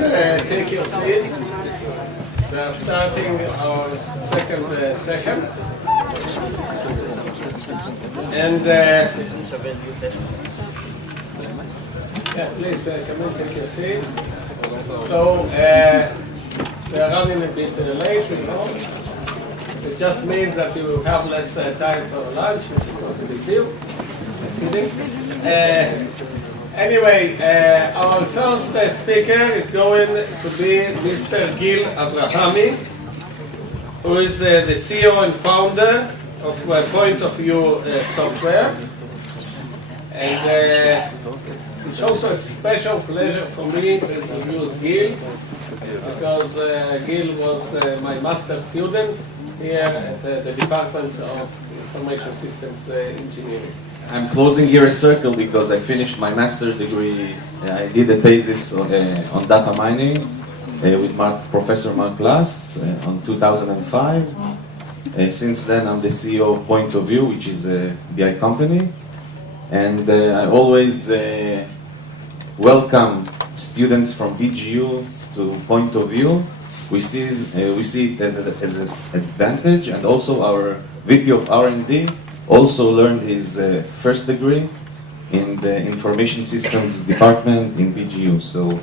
Please take your seats. We are starting our second session. And please come and take your seats. So we are running a bit late, you know. It just means that you will have less time for lunch, which is not a big deal. Just kidding. Anyway, our first speaker is going to be Mr. Gil Avrahami, who is the CEO and founder of Point of View Software. And it's also a special pleasure for me to introduce Gil, because Gil was my master student here at the Department of Information Systems Engineering. I'm closing here a circle because I finished my master's degree. I did a thesis on data mining with Professor Mark Last on 2005. Since then, I'm the CEO of Point of View, which is a BI company. And I always welcome students from BGU to Point of View. We see it as an advantage, and also our VP of R&D also learned his first degree in the Information Systems Department in BGU. So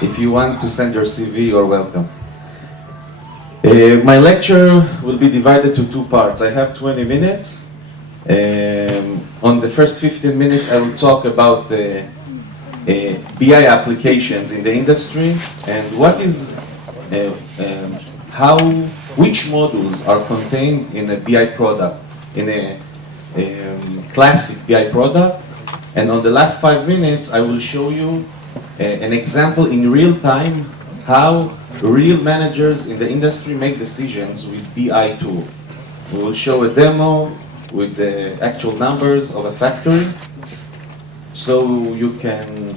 if you want to send your CV, you're welcome. My lecture will be divided to two parts. I have 20 minutes. On the first 15 minutes, I will talk about BI applications in the industry and what is which modules are contained in a BI product, in a classic BI product. And on the last 5 minutes, I will show you an example in real time how real managers in the industry make decisions with BI tool. We will show a demo with the actual numbers of a factory, so you can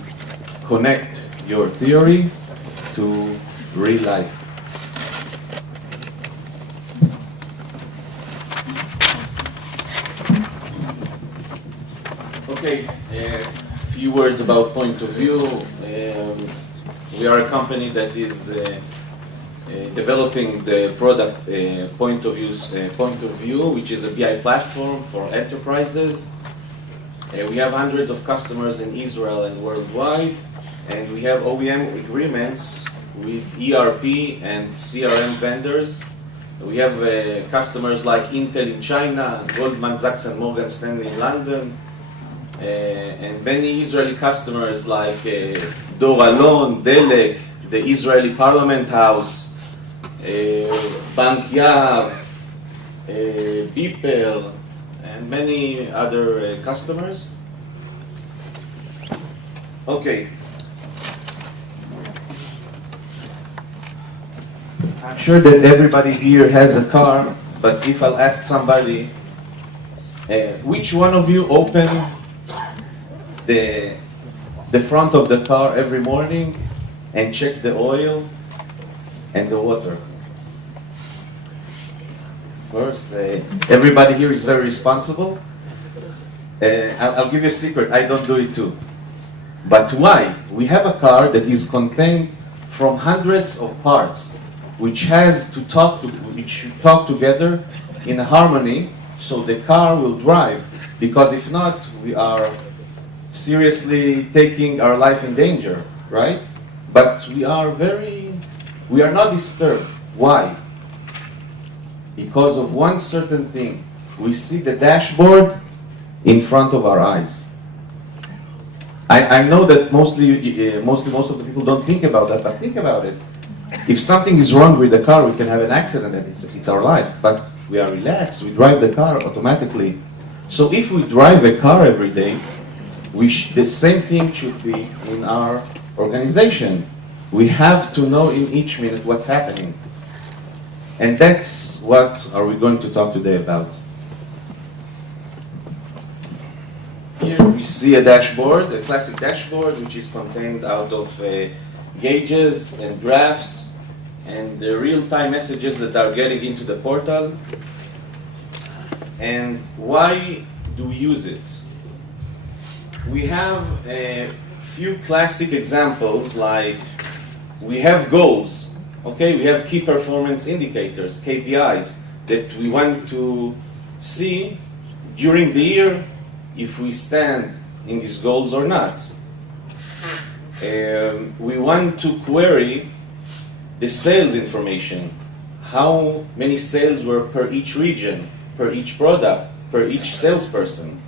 connect your theory to real life. Okay, a few words about Point of View. We are a company that is developing the product Point of View, which is a BI platform for enterprises. We have hundreds of customers in Israel and worldwide, and we have OEM agreements with ERP and CRM vendors. We have customers like Intel in China, Goldman Sachs and Morgan Stanley in London, and many Israeli customers like Dor Alon, Delek, the Israeli Parliament House, Bank Yav, Beeper, and many other customers. Okay. I'm sure that everybody here has a car, but if I'll ask somebody, which one of you open the front of the car every morning and check the oil and the water? Of course, everybody here is very responsible. I'll give you a secret, I don't do it too. But why? We have a car that is contained from hundreds of parts, which should talk together in harmony, so the car will drive. Because if not, we are seriously taking our life in danger, right? But we are not disturbed. Why? Because of one certain thing. We see the dashboard in front of our eyes. I know that most of the people don't think about that, but think about it. If something is wrong with the car, we can have an accident and it's our life. But we are relaxed, we drive the car automatically. So if we drive a car every day, the same thing should be in our organization. We have to know in each minute what's happening. And that's what are we going to talk today about. Here we see a dashboard, a classic dashboard, which is contained out of gauges and graphs and the real-time messages that are getting into the portal. And why do we use it? We have a few classic examples like we have goals, okay? We have key performance indicators, KPIs, that we want to see during the year if we stand in these goals or not. We want to query the sales information. How many sales were per each region, per each product, per each salesperson.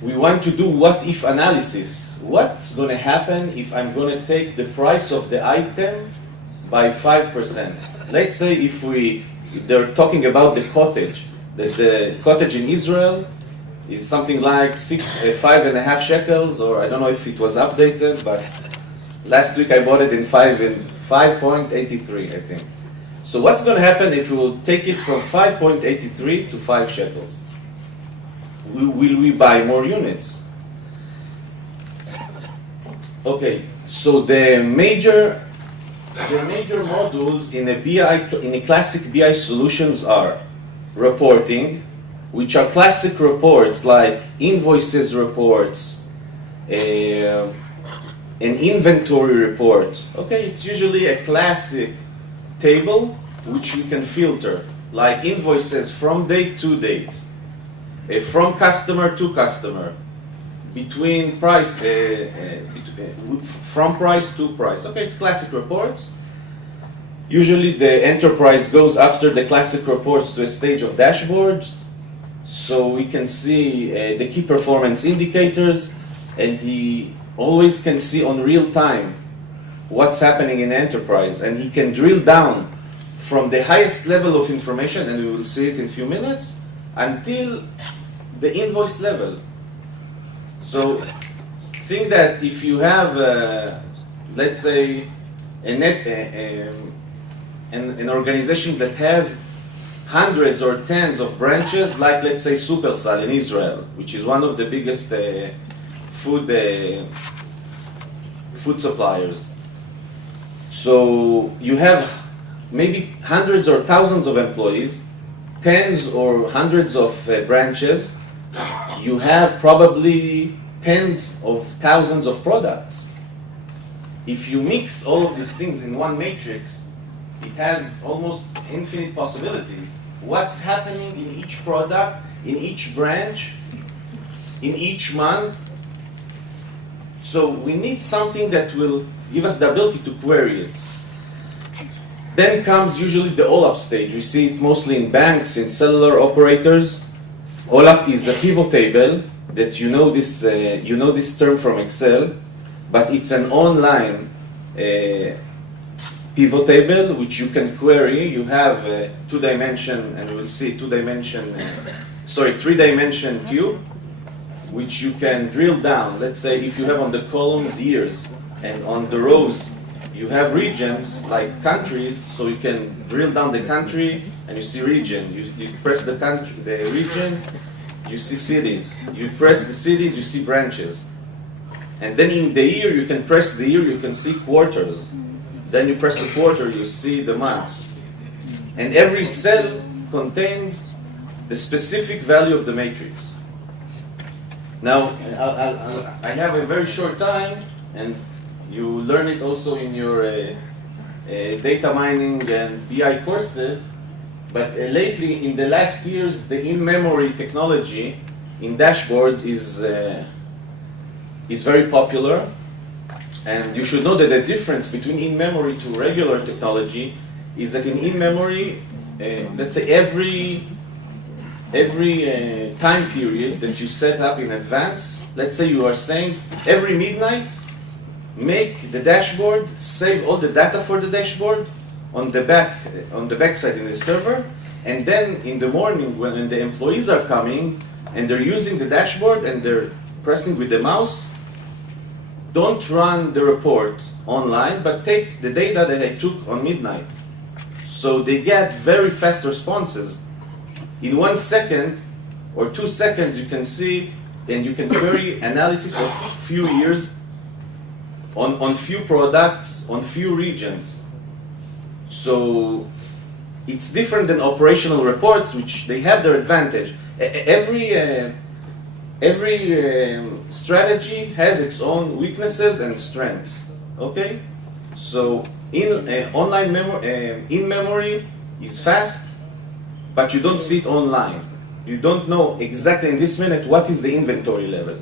We want to do what-if analysis. What's going to happen if I'm going to take the price of the item by 5%? Let's say if they're talking about the cottage, that the cottage in Israel is something like 5.5 shekels, or I don't know if it was updated, but last week I bought it in 5.83, I think. So what's going to happen if we will take it from 5.83 to 5 shekels? Will we buy more units? Okay, so the major modules in a classic BI solutions are reporting, which are classic reports like invoices reports, an inventory report. Okay, it's usually a classic table which we can filter, like invoices from date to date, from customer to customer, between price, from price to price. Okay, it's classic reports. Usually the enterprise goes after the classic reports to a stage of dashboards, so we can see the key performance indicators, and he always can see on real time what's happening in enterprise, and he can drill down from the highest level of information, and we will see it in a few minutes, until the invoice level. So think that if you have, let's say, an organization that has hundreds or tens of branches, like let's say Supersal in Israel, which is one of the biggest food suppliers. So you have maybe hundreds or thousands of employees, tens or hundreds of branches. You have probably tens of thousands of products. If you mix all of these things in one matrix, it has almost infinite possibilities. What's happening in each product, in each branch, in each month? So we need something that will give us the ability to query it. Then comes usually the OLAP stage. We see it mostly in banks, in cellular operators. OLAP is a pivot table that you know this term from Excel, but it's an online pivot table which you can query. You have two-dimension, and we'll see three-dimension cube, which you can drill down. Let's say if you have on the columns years, and on the rows you have regions like countries, so you can drill down the country and you see region. You press the country, the region, you see cities. You press the cities, you see branches. And then in the year, you can press the year, you can see quarters. Then you press the quarter, you see the months. And every cell contains the specific value of the matrix. Now, I have a very short time, and you learn it also in your data mining and BI courses. But lately, in the last years, the in-memory technology in dashboards is very popular. And you should know that the difference between in-memory to regular technology is that in memory, let's say every time period that you set up in advance, let's say you are saying every midnight, make the dashboard, save all the data for the dashboard on the backside in the server, and then in the morning when the employees are coming and they're using the dashboard and they're pressing with the mouse, don't run the report online, but take the data that I took on midnight. So they get very fast responses. In 1 second or 2 seconds, you can see and you can query analysis of few years on few products, on few regions. So it's different than operational reports, which they have their advantage. Every strategy has its own weaknesses and strengths. Okay? So online in memory is fast, but you don't see it online. You don't know exactly in this minute what is the inventory level.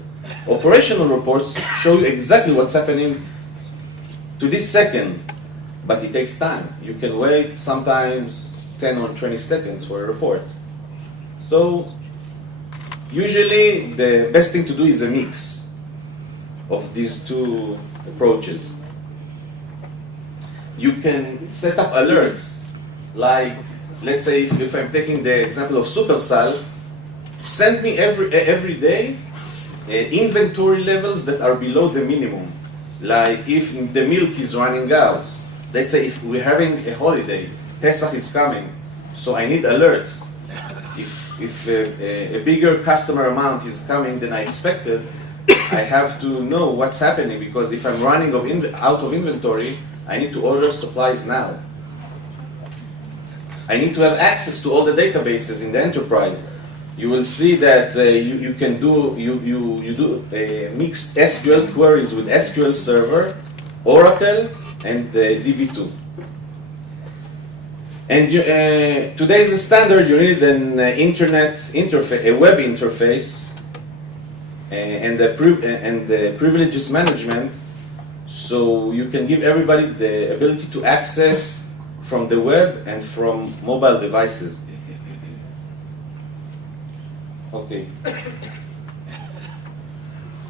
Operational reports show you exactly what's happening to this second, but it takes time. You can wait sometimes 10 or 20 seconds for a report. So usually the best thing to do is a mix of these two approaches. You can set up alerts, like, let's say if I'm taking the example of Supersal, send me every day inventory levels that are below the minimum. Like if the milk is running out, let's say if we're having a holiday, Pesach is coming, so I need alerts. If a bigger customer amount is coming than I expected, I have to know what's happening, because if I'm running out of inventory, I need to order supplies now. I need to have access to all the databases in the enterprise. You will see that you can do mixed SQL queries with SQL Server, Oracle, and DB2. And today is a standard. You need an internet interface, a web interface, and the privileges management, so you can give everybody the ability to access from the web and from mobile devices. Okay.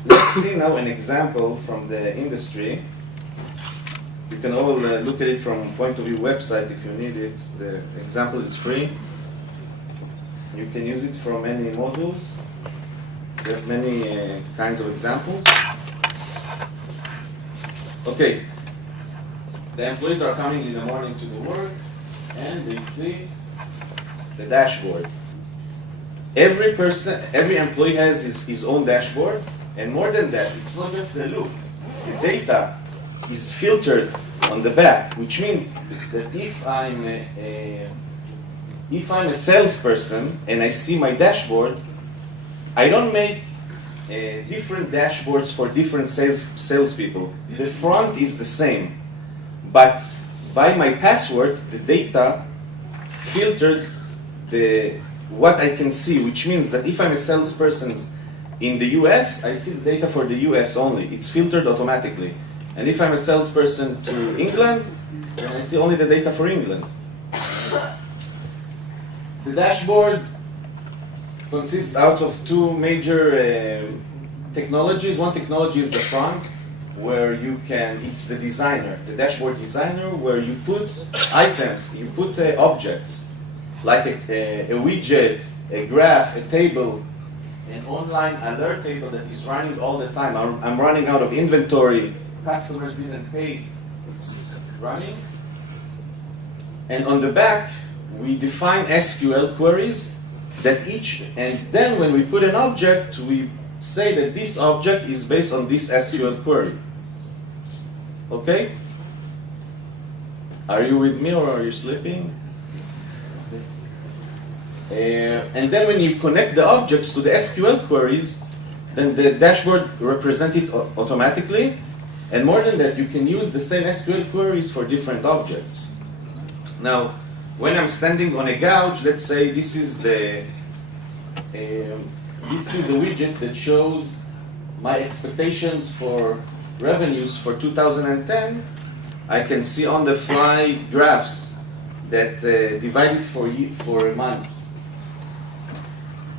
Let's see now an example from the industry. You can all look at it from point of view website if you need it. The example is free. You can use it from many modules. We have many kinds of examples. Okay. The employees are coming in the morning to the work, and they see the dashboard. Every employee has his own dashboard, and more than that, it's not just the look. The data is filtered on the back, which means that if I'm a salesperson and I see my dashboard, I don't make different dashboards for different salespeople. The front is the same, but by my password, the data filtered what I can see, which means that if I'm a salesperson in the US, I see the data for the US only. It's filtered automatically. And if I'm a salesperson to England, then I see only the data for England. The dashboard consists out of two major technologies. One technology is the front, where it's the designer, the dashboard designer, where you put items, you put objects, like a widget, a graph, a table, an online alert table that is running all the time. I'm running out of inventory, customers didn't pay, it's running. And on the back, we define SQL queries and then when we put an object, we say that this object is based on this SQL query. Okay? Are you with me or are you sleeping? And then when you connect the objects to the SQL queries, then the dashboard represents it automatically. And more than that, you can use the same SQL queries for different objects. Now, when I'm standing on a gouge, let's say this is the widget that shows my expectations for revenues for 2010. I can see on the fly graphs that divide it for months.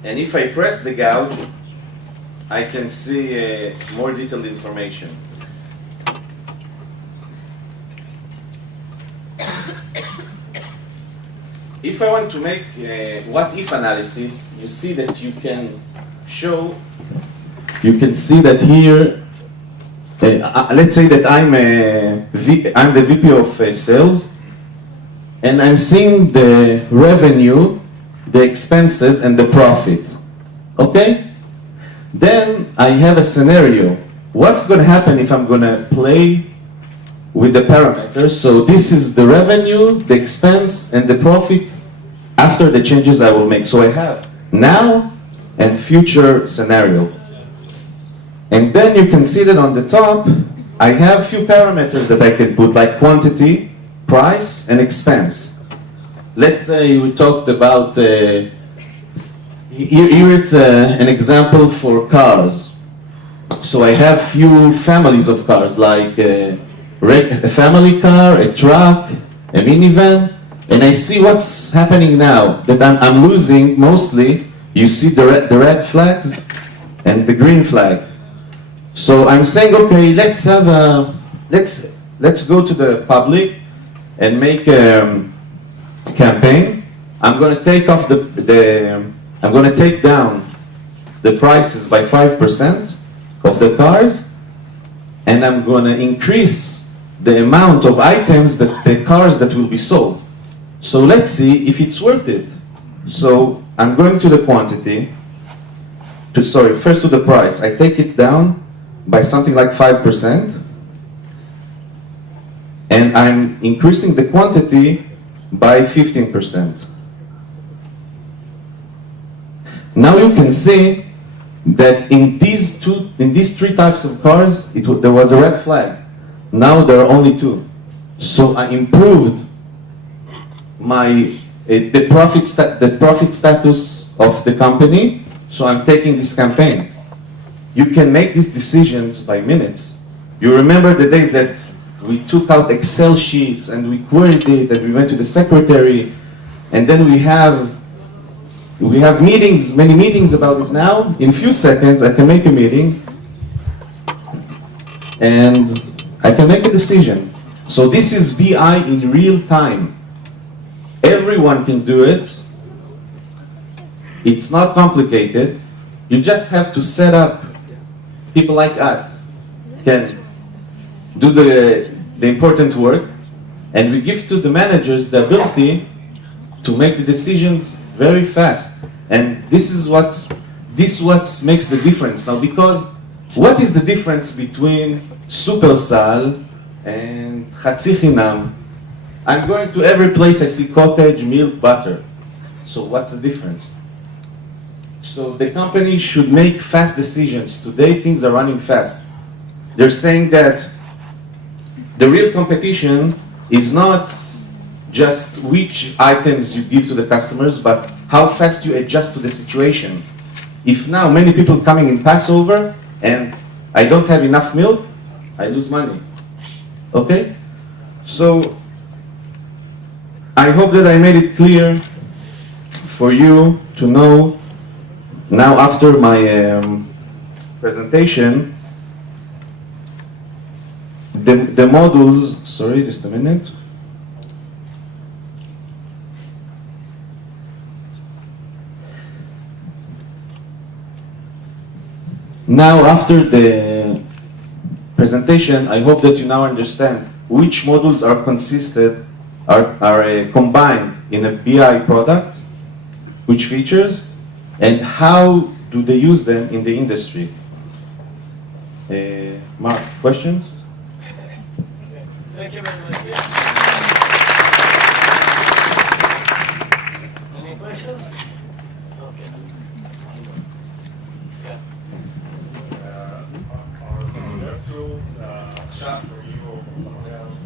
And if I press the gouge, I can see more detailed information. If I want to make what-if analysis, you see that you can see that here, let's say that I'm the VP of sales, and I'm seeing the revenue, the expenses, and the profit. Okay? Then I have a scenario. What's going to happen if I'm going to play with the parameters? So this is the revenue, the expense, and the profit after the changes I will make. So I have now and future scenario. And then you can see that on the top, I have few parameters that I can put, like quantity, price, and expense. Let's say we talked about, here it's an example for cars. So I have few families of cars, like a family car, a truck, a minivan, and I see what's happening now, that I'm losing mostly. You see the red flags and the green flag. So I'm saying, okay, let's go to the public and make a campaign. I'm going to take off I'm going to take down the prices by 5% of the cars, and I'm going to increase the amount of items that the cars that will be sold. So let's see if it's worth it. So I'm going to the quantity, first to the price. I take it down by something like 5%, and I'm increasing the quantity by 15%. Now you can see that in these three types of cars, there was a red flag. Now there are only two. So I improved the profit status of the company. So I'm taking this campaign. You can make these decisions by minutes. You remember the days that we took out Excel sheets and we queried it and we went to the secretary, and then we have meetings, many meetings about it. Now, in a few seconds, I can make a meeting and I can make a decision. So this is BI in real time. Everyone can do it. It's not complicated. You just have to set up. People like us can do the important work, and we give to the managers the ability to make the decisions very fast. And this is what makes the difference now. Because what is the difference between Supersal and Chatzi Chinam? I'm going to every place I see cottage, milk, butter. So what's the difference? So the company should make fast decisions. Today things are running fast. They're saying that the real competition is not just which items you give to the customers, but how fast you adjust to the situation. If now many people coming in Passover and I don't have enough milk, I lose money. Okay? So I hope that I made it clear for you to know now after my presentation, the modules, sorry, just a minute. Now after the presentation, I hope that you now understand which modules are combined in a BI product, which features, and how do they use them in the industry. Mark, questions? Thank you very much. Any questions? Okay. Are there tools chat for you or for someone else?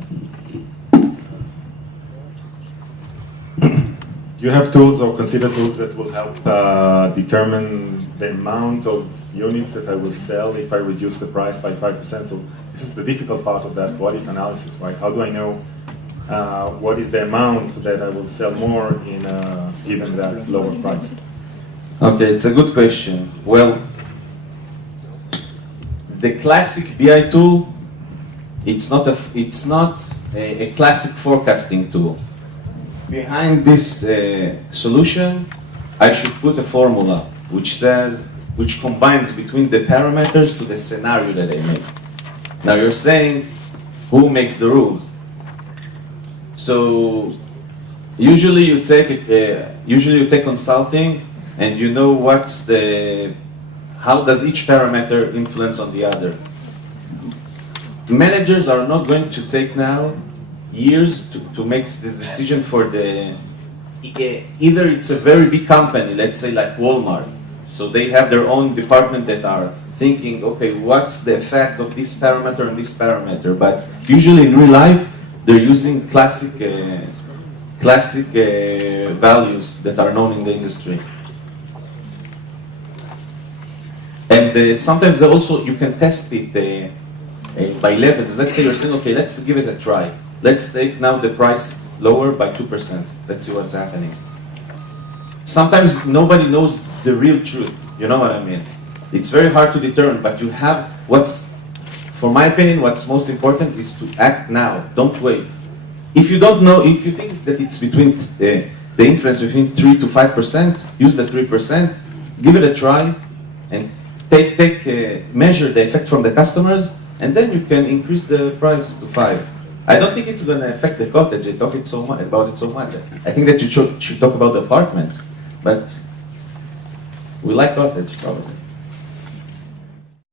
You have tools or consider tools that will help determine the amount of units that I will sell if I reduce the price by 5%. So this is the difficult part of that body analysis, right? How do I know what is the amount that I will sell more in given that lower price? Okay, it's a good question. Well, the classic BI tool, it's not a classic forecasting tool. Behind this solution, I should put a formula which combines between the parameters to the scenario that I make. Now you're saying, who makes the rules? So usually you take consulting, and you know how does each parameter influence on the other. Managers are not going to take now years to make this decision for either it's a very big company, let's say like Walmart, so they have their own department that are thinking, okay, what's the effect of this parameter and this parameter? But usually in real life, they're using classic values that are known in the industry. And sometimes also you can test it by levels. Let's say you're saying, okay, let's give it a try. Let's take now the price lower by 2%. Let's see what's happening. Sometimes nobody knows the real truth. You know what I mean? It's very hard to determine, but you have for my opinion, what's most important is to act now. Don't wait. If you don't know, if you think that it's between the influence between 3 to 5%, use the 3%, give it a try, and measure the effect from the customers, and then you can increase the price to 5. I don't think it's going to affect the cottage. They talk about it so much. I think that you should talk about the apartments, but we like cottage probably.